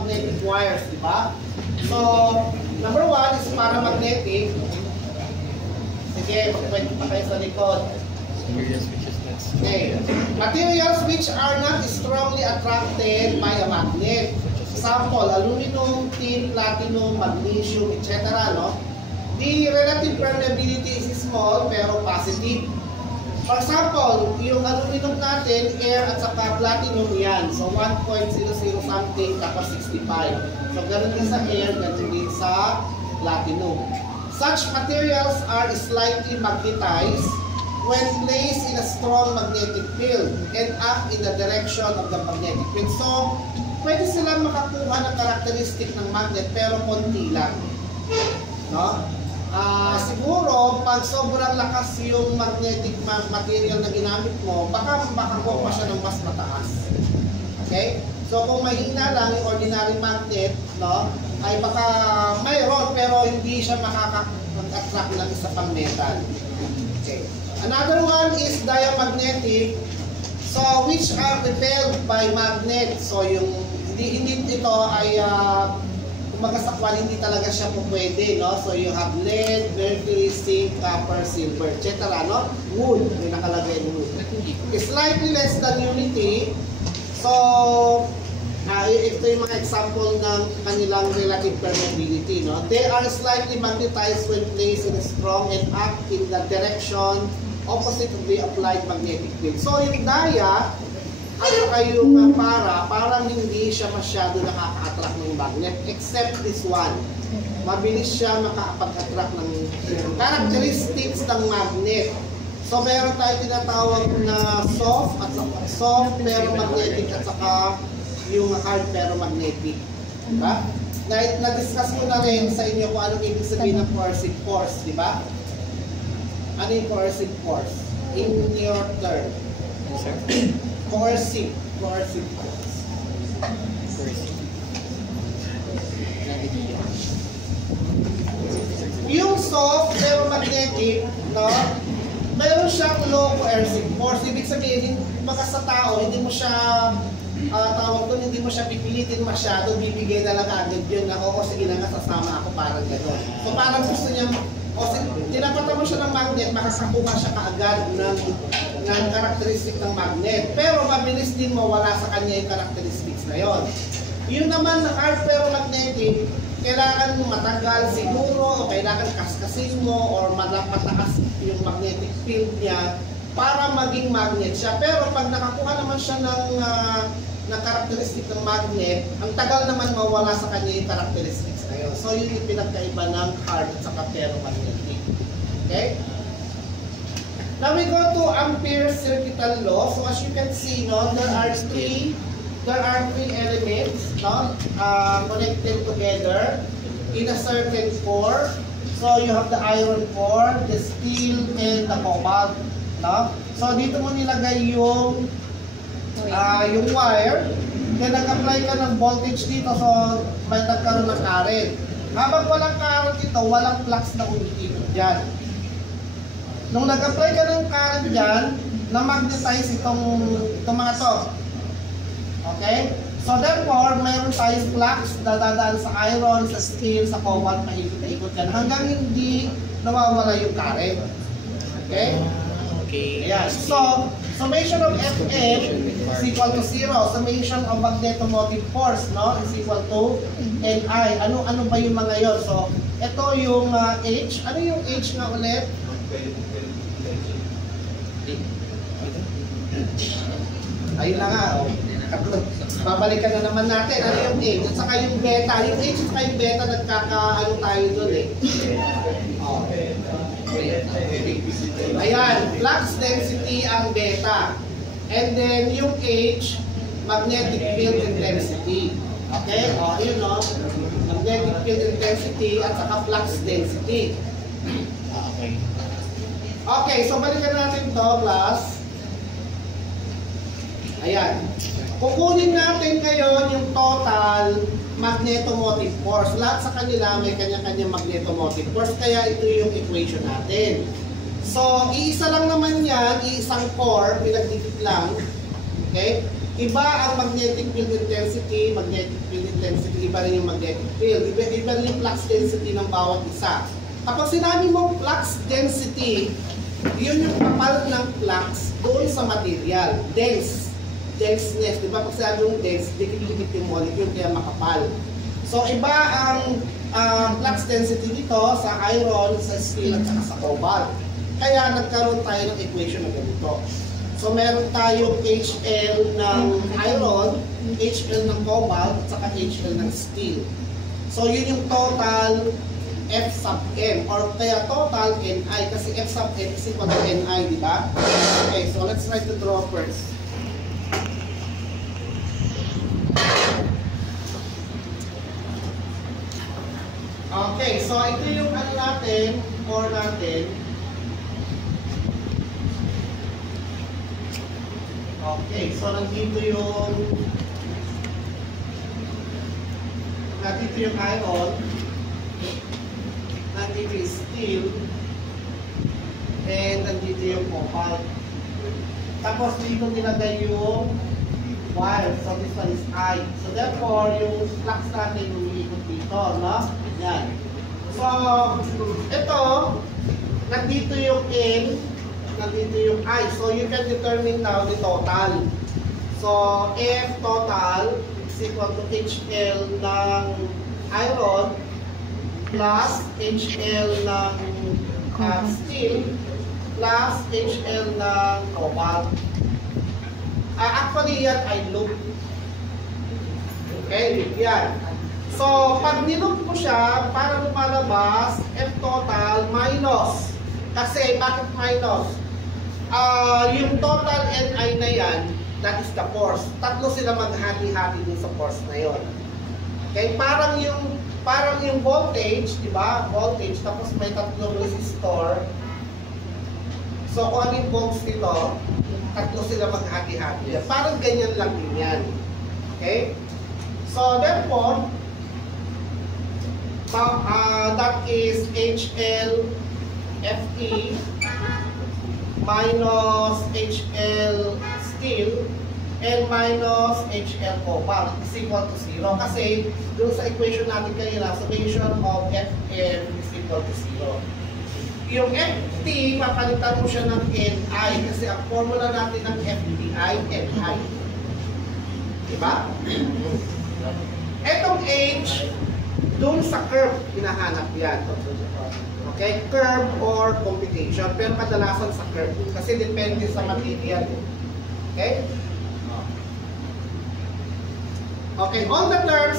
magnetic wires, di ba? So, number 1 is paramagnetic. Sige, magkwento pa kayo sa likod. Okay. Materials which are not strongly attracted by a magnet. Example, aluminum, tin, platinum, magnesium, etc. No? The relative permeability is small pero positive. For example, yung aluminum natin, air at saka platinum yan. So 1.00 something tapos 65. So ganun din sa air, ganun din sa platinum. Such materials are slightly magnetized when placed in a strong magnetic field and act in the direction of the magnetic field. So, pwede silang makakuha ng karakteristik ng magnet pero konti lang. No? Siguro, pag sobrang lakas yung magnetic material na ginamit mo, baka makakuha pa siya ng mas mataas. Okay? So, kung mahina lang yung ordinary magnet, no, ay baka mayroon pero hindi siya makaka-attract lang sa pang metal. Okay. Another one is diamagnetic, so which are repelled by magnet. So yung hindi ito ay kumaga sa kwan, hindi talaga siya po pwede, no? So you have lead, mercury, zinc, copper, silver, etc. No? Wood, may nakalagay ng wood. Slightly less than unity. So ito yung mga example ng kanilang relative permeability, no? They are slightly magnetized when placed in a strong and act in the direction opposite of the applied magnetic field. So yung dia at saka yung parang hindi siya masyado nakaka-attract ng magnet except this one. Mabilis siya makakapag-attract ng characteristics ng magnet. So meron tayo tinatawag na soft pero magnetic at saka yung hard pero magnetic. Diba? Na-discuss ko na rin sa inyo kung anong ibig sabihin ng coercive force, di ba? Ano yung coercive force? In your term. Coercive force. Yung soft pero magnetic, no? Mayroon siyang low coercive force. Ibig sabihin, baka sa tao, hindi mo siya tawag doon, hindi mo siya pipilitin masyado, bibigay na lang agad yun na, oo, sige na nga, sasama ako, parang gano'n. So parang gusto niya, tinapatan mo siya ng magnet, makakakuha siya kaagad ng karakteristik ng magnet. Pero mabilis din mawala sa kanya yung characteristics na yon. Yun naman na hard pero magnetic, kailangan matagal siguro, o kailangan kaskasin mo, or matakas yung magnetic field niya para maging magnet siya. Pero pag nakakuha naman siya ng karakteristik ng magnet, ang tagal naman mawala sa kanya yung characteristics na yun. So yun yung pinagkaiba ng hard at saka ferromagnetic. Okay? Now we go to Ampere's circuital law. So as you can see, no, there are three elements, no, connected together in a certain core. So you have the iron core, the steel, and the cobalt. No? So dito mo nilagay yung wire, then nag-apply ka ng voltage dito, so may nagkaroon ng current. Habang walang current dito, walang flux na umiikot dyan. Nung nag-apply ka ng current dyan, na-magnetize itong mga to. Okay? So therefore, mayroon tayong flux na dadaan sa iron, sa steel, sa cobalt, paikot-ikot yan, hanggang hindi nawawala yung current. Okay? Ayan. So, summation of Fm is equal to 0. Summation of magnetomotive force, no, is equal to Ni. Ano ba yung mga yon? So, ito yung H. Ano yung H nga ulit? Ayun na nga. Oh. Babalikan na naman natin. Ano yung H? At saka yung beta. Yung H at saka yung beta, nagkakaano tayo dun eh. Oh. Ayan, flux density ang beta. And then yung H, magnetic field intensity. Okay? O, yun o. Magnetic field intensity at saka flux density. Okay, so balikan natin to, class. Ayan. Kukunin natin ngayon yung total magnetomotive force. Lahat sa kanila may kanya-kanya magnetomotive force, kaya ito yung equation natin. So, iisa lang naman yan, iisang core, pinagdikit lang. Okay? Iba ang magnetic field intensity iba rin yung magnetic field, iba rin yung flux density ng bawat isa. Kapag sinabi mo flux density, yun yung kapal ng flux doon sa material. Denseness, di ba? Pag sinabi mong dense, dikit-dikit yung molecule kaya makapal. So iba ang flux density dito sa iron, sa steel at saka sa cobalt. Kaya nagkaroon tayo ng equation na ganito. So meron tayong HL ng iron, HL ng cobalt, at saka HL ng steel. So yun yung total F sub M, or kaya total Ni, kasi F sub M is equal to Ni, di ba? Okay, so let's try to draw first. Okay, so ito yung ano natin, core natin. Okay, so nandito yung iron, nandito yung steel, and nandito yung cobalt. Tapos dito nilagay yung wire, so this one is I. So therefore, yung flux natin umiikot dito, no? Yan. So, ito, nandito yung N, nandito yung I. So you can determine now the total. So, F total is equal to HL ng iron plus HL ng steel plus HL ng cobalt. Actually, yan ay loop. Okay, yan. So, pag niloop mo siya, para lumalabas, F total minus. Kasi, bakit minus? Yung total Ni na yan, that is the force. Tatlo sila maghati-hati dun sa force na yon. Okay, parang yung voltage, di ba? Voltage, tapos may tatlong resistor. So, kung ano yung volts nito, tatlo sila maghati-hati. Parang ganyan lang din yan. Okay? So, therefore, that is HL Fe minus HL steel and minus HL cobalt is equal to 0. Kasi doon sa equation natin kanina, summation of Fm is equal to 0. Yung Ft, mapalitan mo siya ng Ni kasi ang formula natin ng Fti, Ni. Diba? Etong H, doon sa curve, hinahanap yan. Okay? Curve or computation. Pero kadalasan sa curve. Kasi depende sa material. Okay? Okay, all the terms